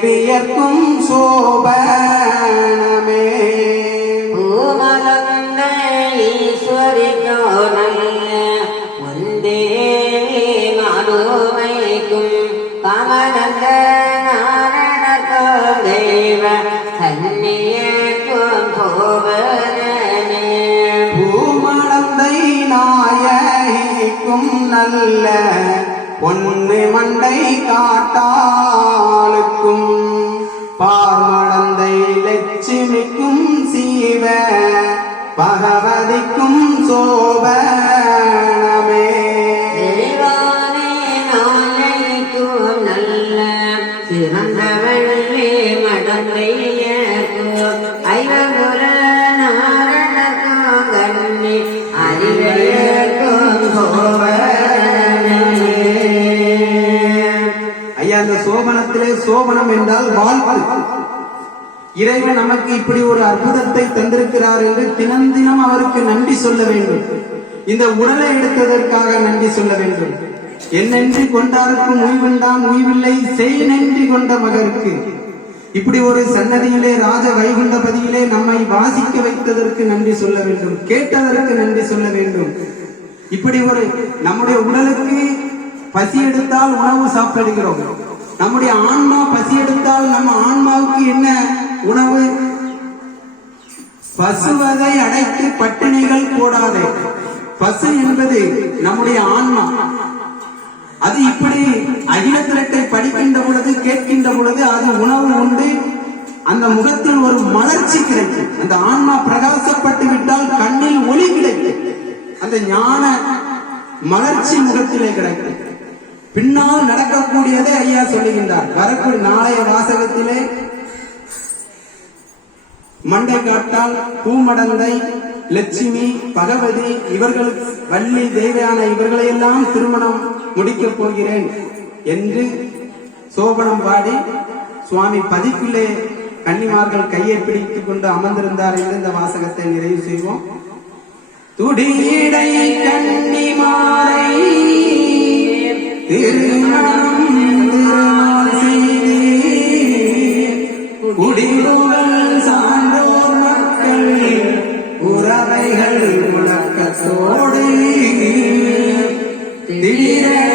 தேவியர்க்கும் சோபனமே பூமலந்த ஈஸ்வரிக்கோ நல்ல உந்தேவி மாடுமைக்கும் கமலந்த நாரணக்கும் தெய்வ கன்னியக்கும் கோபனமே நாயகிக்கும் நல்ல பொன்னு மண்டை காட்டாளுக்கும் பார்மடந்தை லட்சுமிக்கும் சீவ பகவதிக்கும் சோ சோபனம் என்றால் வாழ்த்து. இறைவன் நமக்கு இப்படி ஒரு அற்புதத்தை தந்திருக்கிறார் என்று தினம் தினம் அவருக்கு நன்றி சொல்ல வேண்டும். இந்த உடலை எடுத்ததற்காக நன்றி சொல்ல வேண்டும். என்னென்றி கொண்டாருக்கும் உய்வுண்டாம் உய்வில்லை செய் நன்றி கொண்ட மகருக்கு. இப்படி ஒரு சன்னதியிலே ராஜ வைகுண்டபதியிலே நம்மை வாசிக்க வைத்ததற்கு நன்றி சொல்ல வேண்டும். கேட்டதற்கு நன்றி சொல்ல வேண்டும். இப்படி ஒரு நம்முடைய உடலுக்கு பசி எடுத்தால் உணவு சாப்பிடுகிறோம். நம்முடைய ஆன்மா பசி எடுத்தால் நம்ம ஆன்மாவுக்கு என்ன உணவு? பசுவதை அடைத்து பட்டினிகள் போடாதே. பசு என்பது நம்முடைய ஆன்மா. அது இப்படி அகில திரட்டை படிக்கின்ற பொழுது கேட்கின்ற பொழுது அது உணவு உண்டு. அந்த முகத்தில் ஒரு மலர்ச்சி கிடைக்கும். அந்த ஆன்மா பிரகாசப்பட்டு விட்டால் கண்ணில் ஒளி கிடைக்கும். அந்த ஞான மலர்ச்சி முகத்திலே கிடைக்கும். பின்னால் நடக்கக்கூடியதை ஐயா சொல்லுகின்றார். வரக்கூடிய நாளைய வாசகத்திலே மண்டை காட்டால் பூமடந்தை லட்சுமி பகவதி இவர்கள் வள்ளி தேவையான இவர்களையெல்லாம் திருமணம் முடிக்கப் போகிறேன் என்று சோபனம் பாடி சுவாமி பதிப்பிலே கன்னிமார்கள் கையை பிடித்துக் கொண்டு அமர்ந்திருந்தார் என்று இந்த வாசகத்தை நிறைவு செய்வோம். துடியடை கன்னிமாரை திருமணம் திருமணம் செய்தீர். குடிபுகழ் சான்றோர் மக்கள் உறவைகள் முழக்கத்தோடு திடீரெடுக்கல்